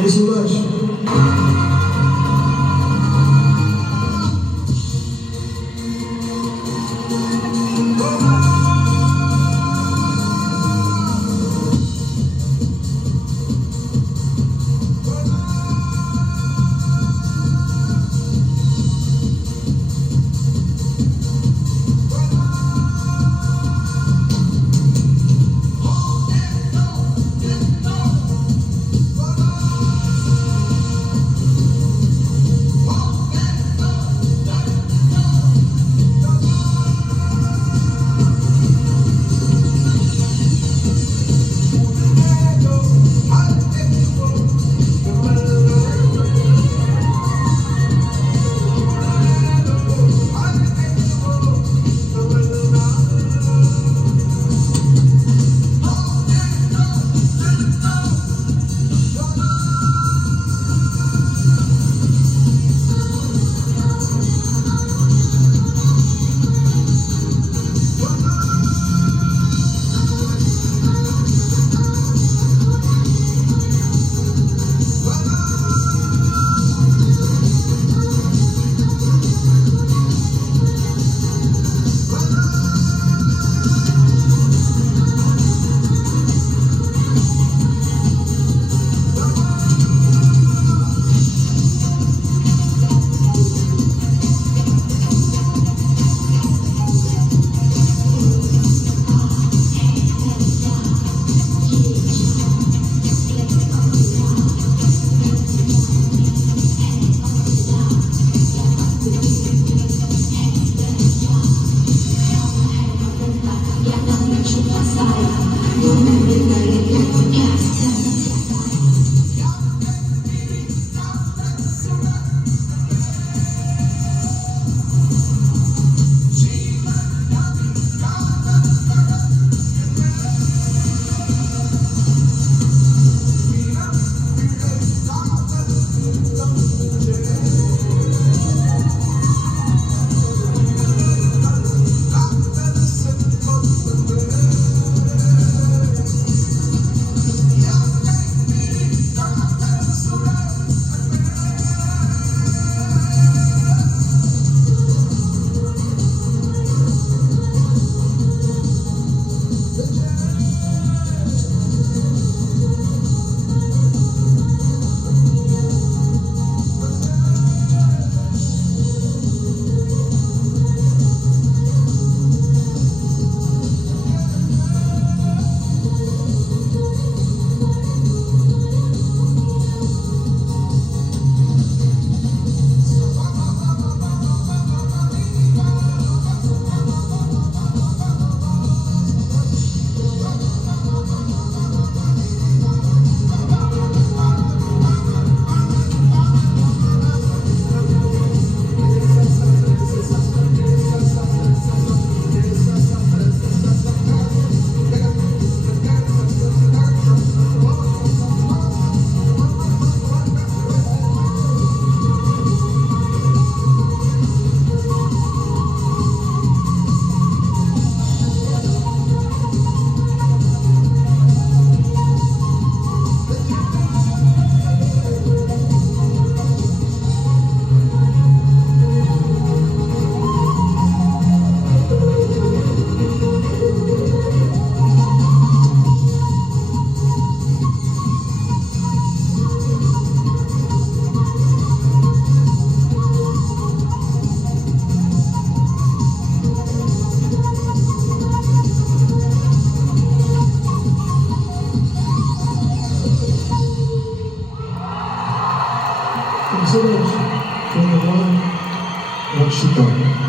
Thank you so much. so much for the one what she done.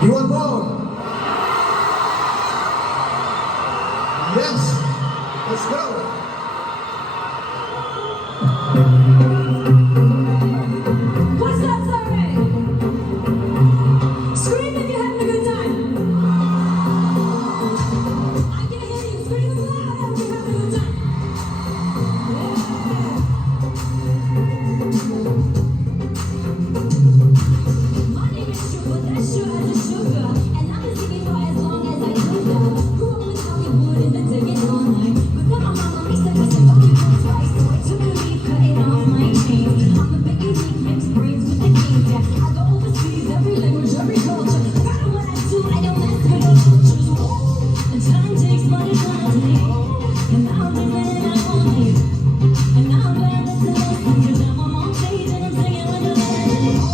You want more? Yes. Let's go. What's up, Zurich? Scream if you're having a good time. I can hear you. Scream loud if you're having a good time. My name is Sugar, that's sure as a sugar. And I've been singing for as long as I could. Grew up with Hollywood and been taking all night. But then my mama makes the best of fucking food twice. So it took a leave, cutting off my chains. I'm a big unique mix brains with the game. Yeah, I go overseas, every language, every culture. Proud of what I do, I don't ask for no cultures. And time takes money from me. And now I'm living and I won't leave. And now I'm glad that's a lesson. Cause now I'm on stage and I'm singing with the legends.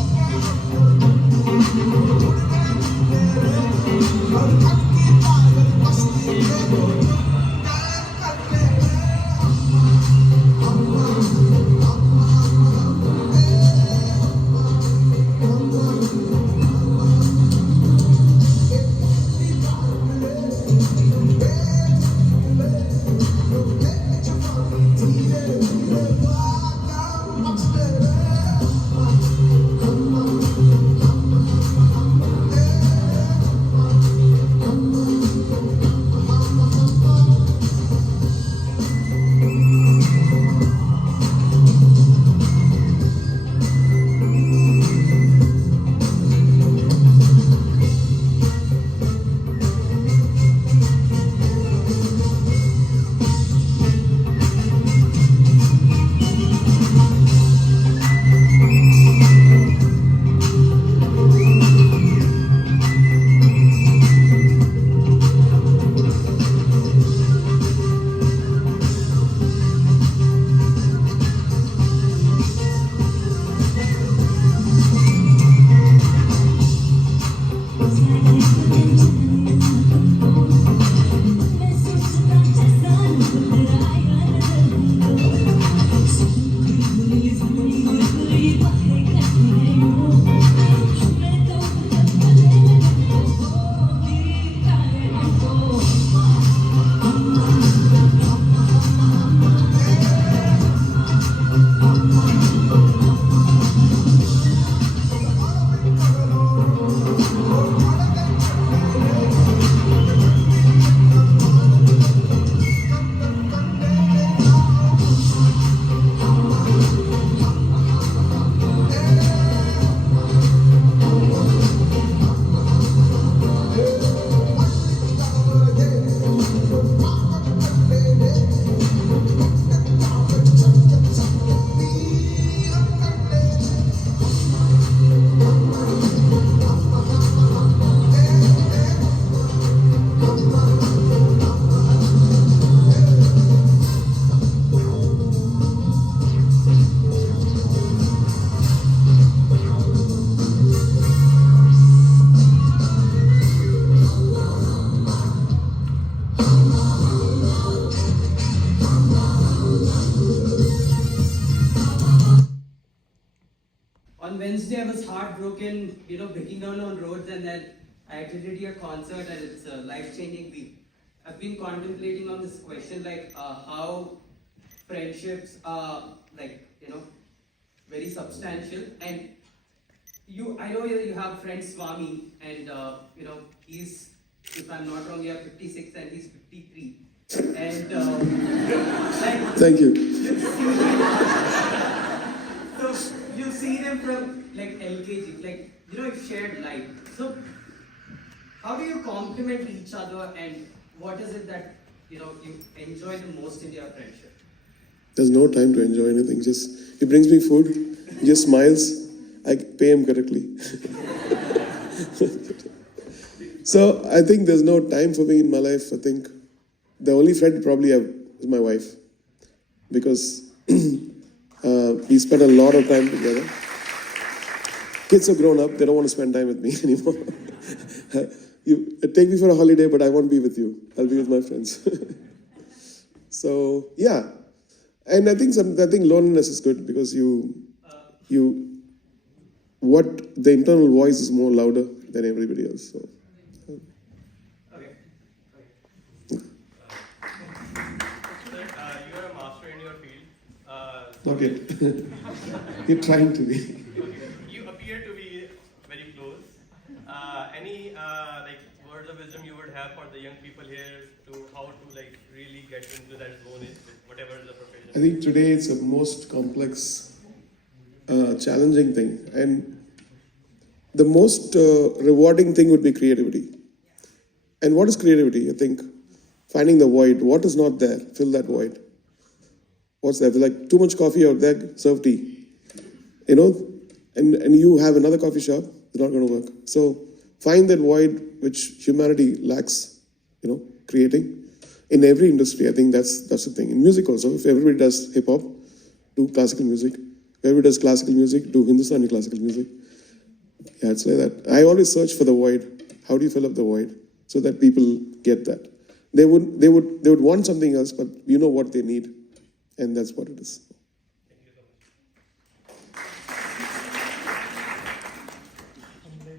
On Wednesday, I was heartbroken, breaking down on roads, and then I attended your concert, and it's a life-changing week. I've been contemplating on this question, like how friendships are, very substantial. And I know you have friend Swami, and he's, if I'm not wrong, you're 56 and he's 53. And Thank you. So you've seen him from LKG, you've shared life. So how do you complement each other, and what is it that you enjoy the most in your friendship? There's no time to enjoy anything. Just he brings me food, he just smiles, I pay him correctly. So I think there's no time for me in my life. I think the only friend probably I have is my wife, because we spend a lot of time together. Kids are grown up, they don't want to spend time with me anymore. You take me for a holiday, but I won't be with you. I'll be with my friends. So yeah, and I think loneliness is good, because what the internal voice is more louder. than everybody else. So. Okay. Sir, you are a master in your field. Not yet. You're trying to be. You appear to be very close. Any like words of wisdom you would have for the young people here to how to like really get into that zone, whatever the profession? I think today it's the most complex, challenging thing, and the most rewarding thing would be creativity. And what is creativity? I think finding the void. What is not there? Fill that void. What's there? Like too much coffee out there, serve tea. You know, and you have another coffee shop, it's not going to work. So find that void which humanity lacks, you know, creating. In every industry, I think that's the thing. In music also, if everybody does hip hop, do classical music. If everybody does classical music, do Hindustani classical music. Yeah, it's like that. I always search for the void. How do you fill up the void so that people get that? They would want something else, but you know what they need, and that's what it is.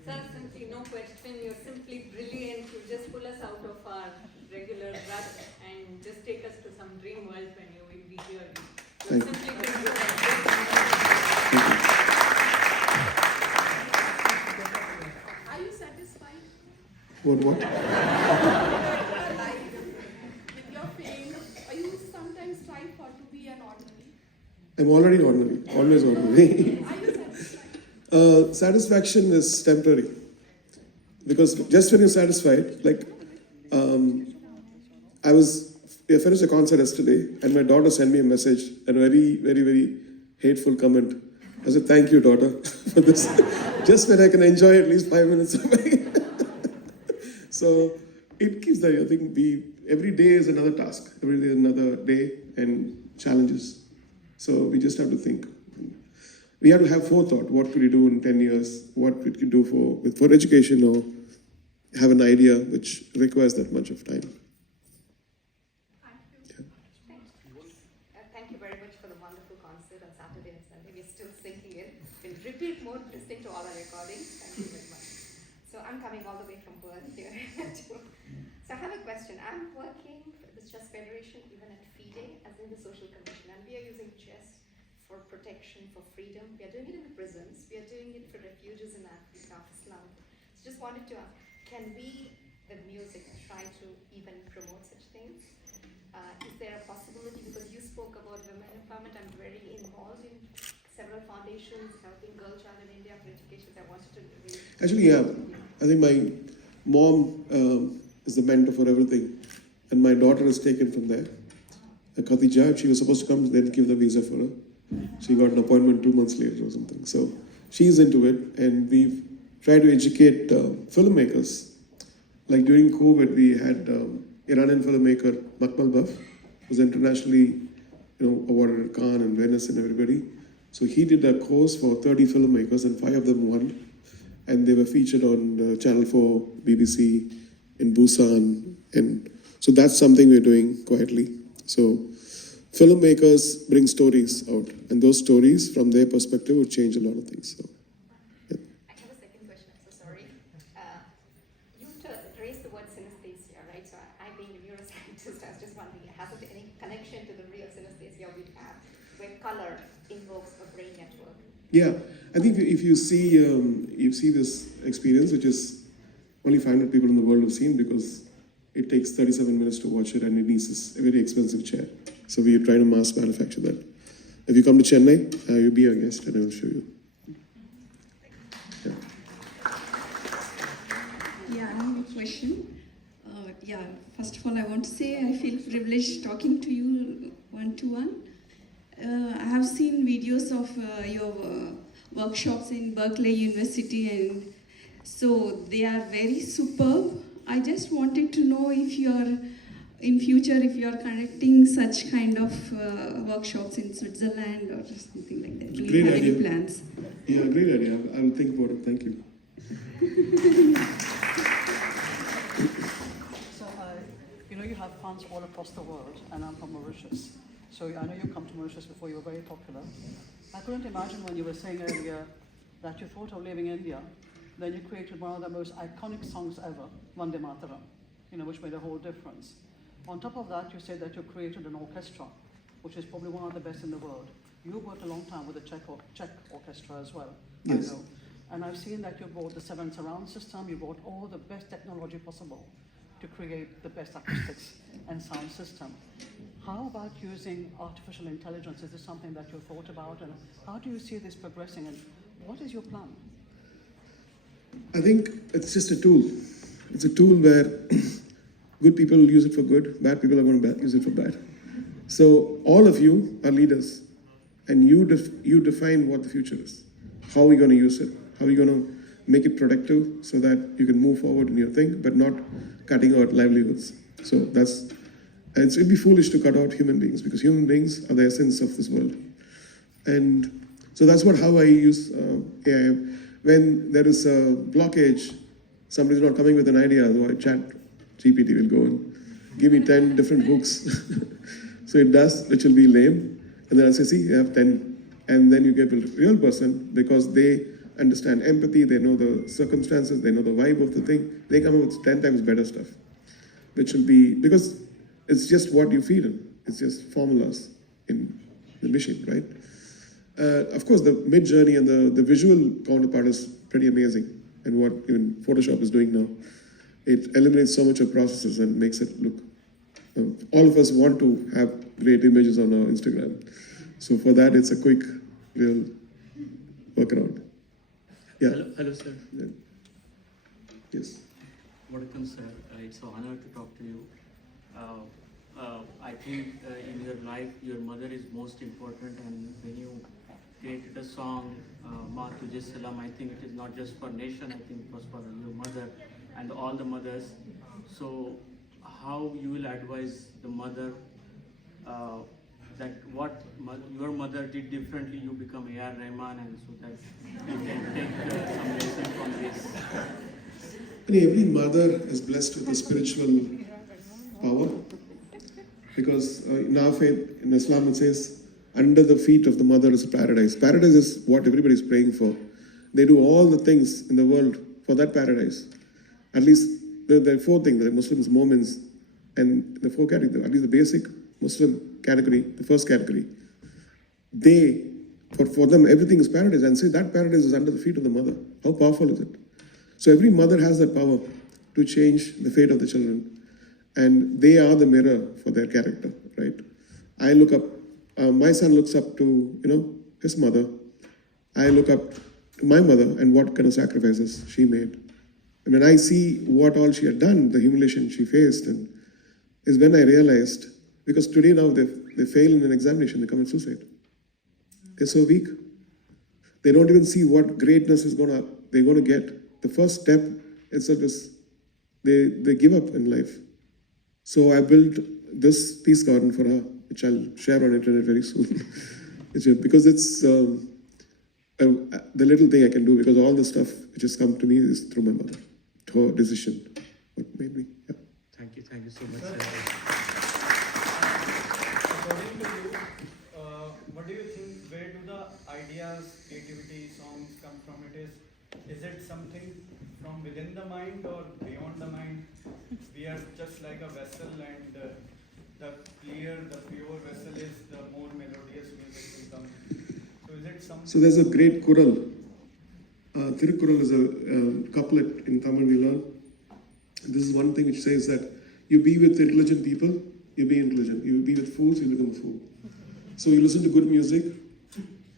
Sir, simply no question. You're simply brilliant. You just pull us out of our regular rut and just take us to some dream world when you will be here. You're Thank you. simply brilliant. Are you satisfied What? with your life, with your fame? Or you sometimes strive for to be an ordinary? I'm already ordinary, always ordinary. Are you satisfied? Satisfaction is temporary. Because just when you're satisfied, like, I finished a concert yesterday, and my daughter sent me a message, a very, very, very hateful comment. I said, "Thank you, daughter, for this." Just when I can enjoy at least 5 minutes of it. So it keeps that. I think every day is another task. Every day is another day and challenges. So we just have to think. We have to have forethought. What could we do in 10 years? What we could do for education, or have an idea which requires that much of time. Thank you very much for the wonderful concert on Saturday and Sunday. We're still sinking in. We'll repeat more listening to all our recordings. Thank you very much. So I'm coming all the way from Bern here. So I have a question. I'm working for the Chess Federation, even at FIDE, as in the Social Commission, and we are using chess for protection, for freedom. We are doing it in the prisons. We are doing it for refugees in Africa, Islam. So just wanted to ask, can we, the music, try to even promote such things? Is there a possibility, because you spoke about women empowerment, I'm very involved in several foundations helping girl child in India for education. I wanted to really... Actually, yeah. I think my mom is the mentor for everything. And my daughter is taken from there. Khadija, she was supposed to come, then give the visa for her. She got an appointment 2 months later or something. So she's into it, and we've tried to educate filmmakers. Like during COVID, we had Iranian filmmaker Makmal Buff, who's internationally, awarded at Cannes and Venice and everybody. So he did a course for 30 filmmakers, and 5 of them won. And they were featured on Channel 4, BBC, in Busan. And so that's something we're doing quietly. So filmmakers bring stories out, and those stories, from their perspective, would change a lot of things. So, yeah. I have a second question, I'm so sorry. You raised the word synesthesia, right? So I being a neuroscientist, I was just wondering, has it any connection to the real synesthesia we have, where color invokes a brain network? Yeah, I think if you see this experience, which is only 500 people in the world have seen, because it takes 37 minutes to watch it, and it needs a very expensive chair. So we are trying to mass manufacture that. If you come to Chennai, you'll be our guest, and I will show you. Yeah, I have a question. First of all, I want to say I feel privileged talking to you one-to-one. I have seen videos of your workshops in Berkeley University, and so they are very superb. I just wanted to know if you are, in future, if you are conducting such kind of workshops in Switzerland or something like that. Do you Great have idea. any plans? Yeah, great idea. I will think about it. Thank you. So, you have fans all across the world, and I'm from Mauritius. So I know you come to Mauritius before you were very popular. I couldn't imagine when you were saying earlier that you thought of leaving India Then you created one of the most iconic songs ever, Vande Mataram, which made a whole difference. On top of that, you said that you created an orchestra, which is probably one of the best in the world. You worked a long time with the Czech orchestra as well, Yes. I know. And I've seen that you brought the 7 surround system, you brought all the best technology possible to create the best acoustics and sound system. How about using artificial intelligence? Is this something that you've thought about? And how do you see this progressing? And what is your plan? I think it's just a tool. It's a tool where good people will use it for good, bad people are going to use it for bad. So all of you are leaders, and you define what the future is. How are we going to use it? How are we going to make it productive so that you can move forward in your thing, but not cutting out livelihoods? So it'd be foolish to cut out human beings, because human beings are the essence of this world. And so that's how I use AI. When there is a blockage, somebody's not coming with an idea, so chat GPT will go and give me 10 different hooks. So it does, which will be lame. And then I'll say, see, you have 10. And then you get a real person, because they understand empathy, they know the circumstances, they know the vibe of the thing. They come up with 10 times better stuff, which will be, because it's just what you feed them. It's just formulas in the machine, right? Of course, the mid-journey and the visual counterpart is pretty amazing, and what even Photoshop is doing now. It eliminates so much of processes and makes it look. All of us want to have great images on our Instagram. So for that, it's a quick, real workaround. Yeah. Hello, sir. Yeah. Yes. Welcome, sir. It's an honor to talk to you. I think in your life, your mother is most important, and when you created a song, Ma Tujhe Salam, I think it is not just for nation, I think it was for your mother and all the mothers. So how you will advise the mother that what your mother did differently, you become A.R. Rahman, and so that you can take some lesson from this. Every mother is blessed with a spiritual power, because in our faith, in Islam, it says, under the feet of the mother is paradise. Paradise is what everybody is praying for. They do all the things in the world for that paradise. At least the 4 things, the Muslims, Mormons, and the 4 categories, at least the basic Muslim category, the first category, for them, everything is paradise, and say that paradise is under the feet of the mother. How powerful is it? So every mother has that power to change the fate of the children, and they are the mirror for their character, right? I look up, my son looks up to, his mother. I look up to my mother and what kind of sacrifices she made. And when I see what all she had done, the humiliation she faced, and is when I realized, because today now they fail in an examination, they commit suicide. They're so weak. They don't even see what greatness they're gonna get. The first step itself is they give up in life. So I built this peace garden for her, which I'll share on internet very soon. Because it's the little thing I can do, because all the stuff which has come to me is through my mother, her decision, what made me. Yeah. Thank you so much, sir. According to you, what do you think, where do the ideas, creativity, songs come from? Is it something from within the mind or beyond the mind? We are just like a vessel, and the pure vessel is the more melodious music will come. So is it something? So there's a great kural. Tirukkural is a couplet in Tamil we learn. This is one thing which says that you be with intelligent people, you be intelligent. You be with fools, you become a fool. So you listen to good music,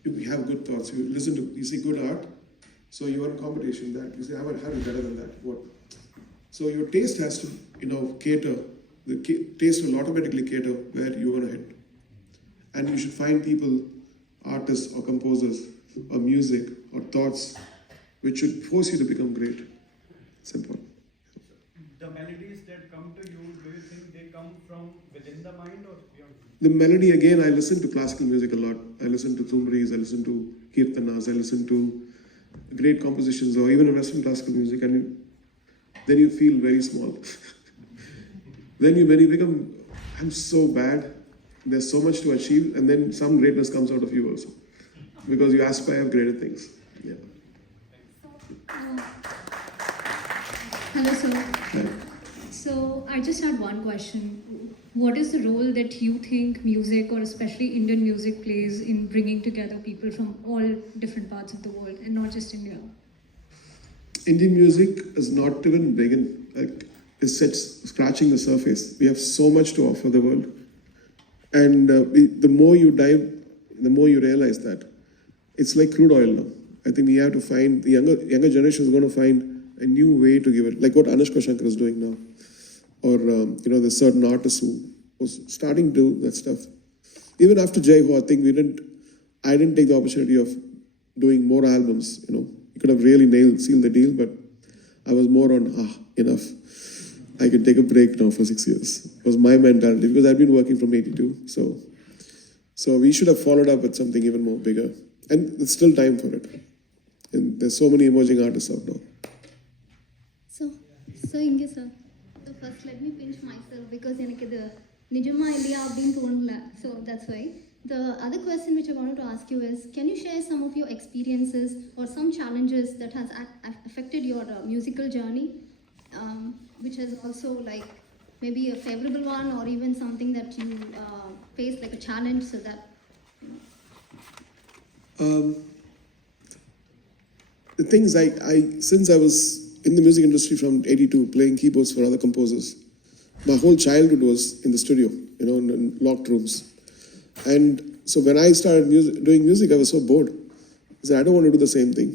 you have good thoughts. You see good art, so you are in competition. That you say, I haven't had it better than that. What? So your taste has to, cater. The taste will automatically cater where you're going to head. And you should find people, artists or composers or music or thoughts which should force you to become great. Simple. The melodies that come to you, do you think they come from within the mind or beyond? The melody, again, I listen to classical music a lot. I listen to Tumris, I listen to Kirtanas, I listen to great compositions, or even Western classical music, and then you feel very small. When you become, I'm so bad, there's so much to achieve, and then some greatness comes out of you also, because you aspire greater things. Yeah. So Hello, sir. So I just had one question. What is the role that you think music, or especially Indian music, plays in bringing together people from all different parts of the world and not just India? Indian music is not even begin, like, is scratching the surface. We have so much to offer the world. And the more you dive, the more you realize that it's like crude oil now. I think we have to find, the younger generation is going to find a new way to give it, like what Anushka Shankar is doing now. Or, there's certain artists who was starting to do that stuff. Even after Jai Ho, I think I didn't take the opportunity of doing more albums, We could have really sealed the deal, but I was more on, enough. I can take a break now for 6 years. It was my mentality, because I've been working from 82. So we should have followed up with something even more bigger. And it's still time for it. And there's so many emerging artists out now. So Inge sir, so first let me pinch myself because எனக்கு இது நிஜமா இல்லையா அப்படின்னு தோணல. So that's why. The other question which I wanted to ask you is, can you share some of your experiences or some challenges that has affected your musical journey, which has also like maybe a favorable one or even something that you faced like a challenge, so that The things since I was in the music industry from 82, playing keyboards for other composers, my whole childhood was in the studio, in locked rooms. And so when I started doing music, I was so bored. I said, I don't want to do the same thing.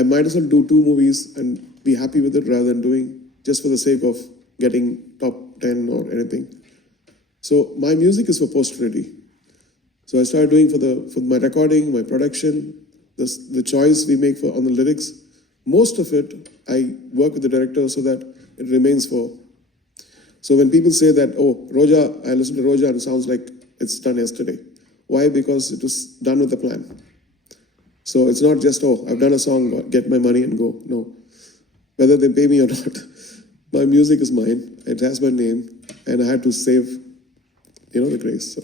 I might as well do 2 movies and be happy with it rather than doing just for the sake of getting top 10 or anything. So my music is for posterity. So I started doing for my recording, my production, the choice we make on the lyrics. Most of it, I work with the director so that it remains for. So when people say that, oh, Roja, I listened to Roja and it sounds like it's done yesterday. Why? Because it was done with a plan. So it's not just, oh, I've done a song, get my money and go. No. Whether they pay me or not, my music is mine. It has my name, and I had to save, the grace. So.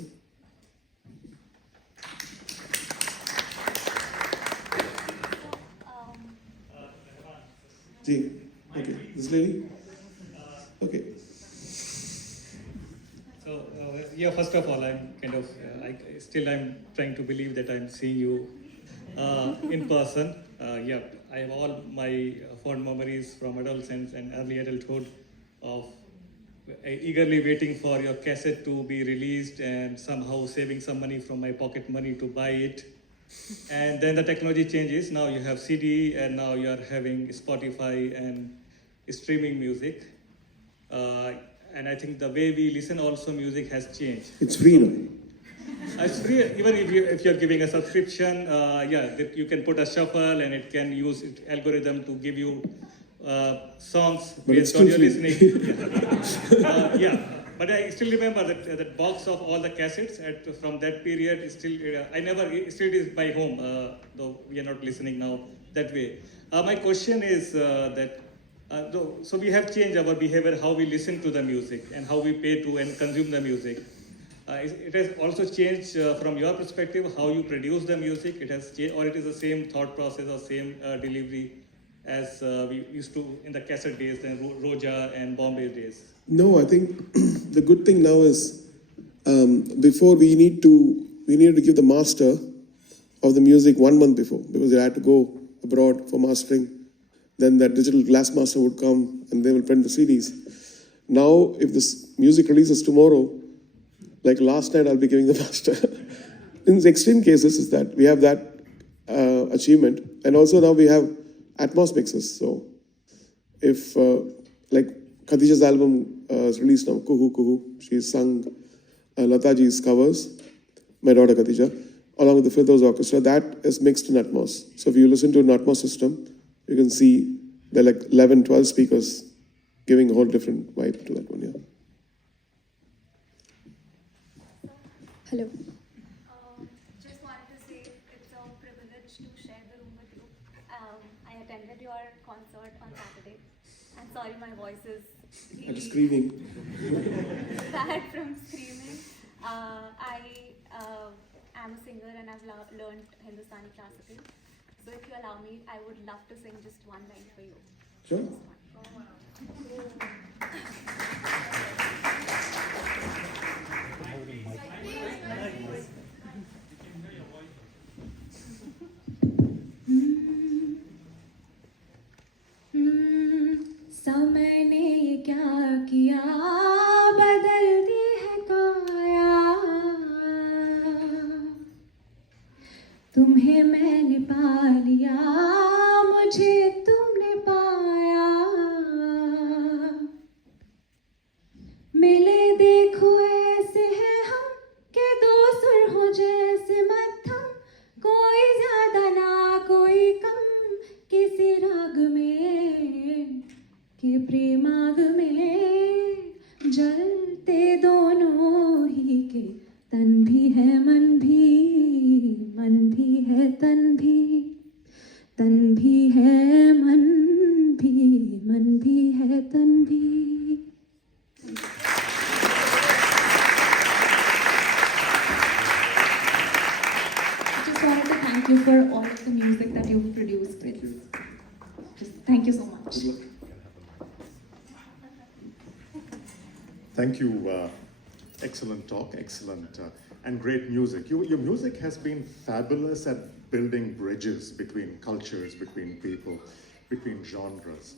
Okay, this lady? Okay. So, first of all, I'm kind of, I'm trying to believe that I'm seeing you in person. I have all my fond memories from adolescence and early adulthood of eagerly waiting for your cassette to be released and somehow saving some money from my pocket money to buy it. And then the technology changes. Now you have CD, and now you are having Spotify and streaming music. And I think the way we listen also music has changed. It's free now. It's free, even if you're giving a subscription, that you can put a shuffle and it can use algorithm to give you songs but based on your free. listening. But I still remember that box of all the cassettes from that period is still, still is by home, though we are not listening now that way. My question is so we have changed our behavior, how we listen to the music and how we pay to and consume the music. It has also changed from your perspective, how you produce the music. It has changed, or it is the same thought process or same delivery as we used to in the cassette days and Roja and Bombay days? No, I think the good thing now is before we need to give the master of the music 1 month before, because they had to go abroad for mastering. Then that digital glass master would come and they will print the CDs. Now, if this music releases tomorrow, like last night, I'll be giving the master. In the extreme cases, is that we have that achievement, and also now we have Atmos mixes. So, if like Khadijah's album is released now, Kuhu Kuhu, she's sung Lataji's covers, my daughter Khadijah, along with the Firdaus Orchestra. That is mixed in Atmos. So, if you listen to an Atmos system, you can see there are like 11, 12 speakers giving a whole different vibe to that one. Yeah. hello. Just wanted to say it's a privilege to share the room with you. I attended your concert on Saturday. I'm sorry my voice is I'm screaming. bad from screaming. I am a singer and I've learned Hindustani classical. So if you allow me, I would love to sing just one line for you. Sure. समय ने ये क्या किया, बदल दी है काया। तुम्हें मैंने पा लिया, मुझे तुमने पाया। मिले देखो ऐसे हैं हम के दो सुर हो जैसे मध्यम, कोई ज्यादा ना कोई कम, किसी राग में के प्रेमाग में जलते दोनों ही के तन भी है मन भी है तन भी है मन भी है तन भी। I just wanted to thank you for all of the music that you've produced. Thank you. Just thank you so much. Good luck. Thank you. Excellent talk, excellent, and great music. Your music has been fabulous at building bridges between cultures, between people, between genres.